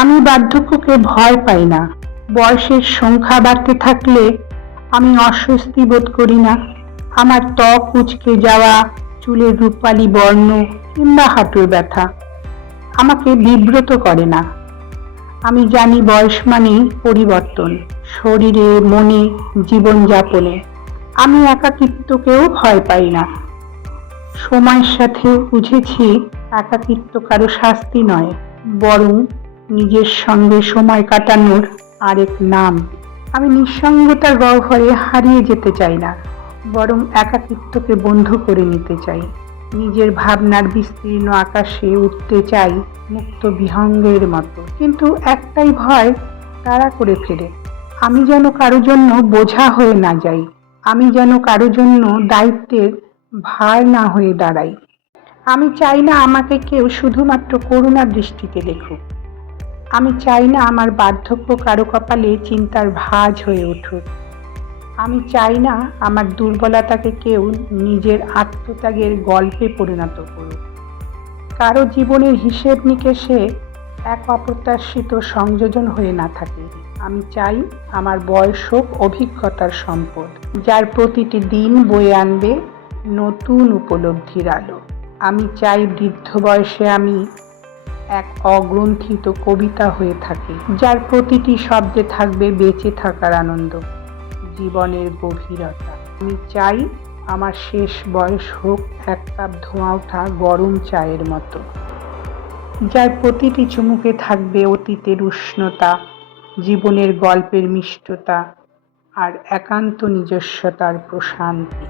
আমি বার্ধক্যকে ভয় পাই না। বয়সের সংখ্যা বাড়তে থাকলে আমি অস্বস্তি বোধ করি না। আমার ত্বক উচকে যাওয়া, চুলের রূপালী বর্ণ কিংবা হাঁটুর ব্যথা আমাকে বিব্রত করে না। আমি জানি বয়স মানেই পরিবর্তন, শরীরে, মনে, জীবনযাপনে। আমি একাকিত্বকেও ভয় পাই না। সময়ের সাথে বুঝেছি একাকিত্ব কারও শাস্তি নয়, বরং নিজের সঙ্গে সময় কাটানোর আরেক নাম। আমি নিঃসঙ্গতার গহ্বরে হারিয়ে যেতে চাই না, বরং একাকিত্বকে বন্ধ করে নিতে চাই। নিজের ভাবনার বিস্তীর্ণ আকাশে উঠতে চাই মুক্ত বিহঙ্গের মতো। কিন্তু একটাই ভয় তারা করে ফেরে। আমি যেন কারও জন্য বোঝা হয়ে না যাই। আমি যেন কারও জন্য দায়িত্বের ভার না হয়ে দাঁড়াই। আমি চাই না আমাকে কেউ শুধুমাত্র করুণা দৃষ্টিতে দেখুক। আমি চাই না আমার বার্ধক্য কারও কপালে চিন্তার ভাঁজ হয়ে উঠুক। আমি চাই না আমার দুর্বলতাকে কেউ নিজের আত্মত্যাগের গল্পে পরিণত করুক। কারও জীবনের হিসেব নিকেশে এক অপ্রত্যাশিত সংযোজন হয়ে না থাকে। আমি চাই আমার বয়স হোক অভিজ্ঞতার সম্পদ, যার প্রতিটি দিন বয়ে আনবে নতুন উপলব্ধির আলো। আমি চাই বৃদ্ধ বয়সে আমি এক অগ্রন্থিত কবিতা হয়ে থাকে, যার প্রতিটি শব্দে থাকবে বেঁচে থাকার আনন্দ, জীবনের গভীরতা। আমি চাই আমার শেষ বয়স হোক এক কাপ ধোঁয়া ওঠা গরম চায়ের মতো, যার প্রতিটি চুমুকে থাকবে অতীতের উষ্ণতা, জীবনের গল্পের মিষ্টতা আর একান্ত নিজস্বতার প্রশান্তি।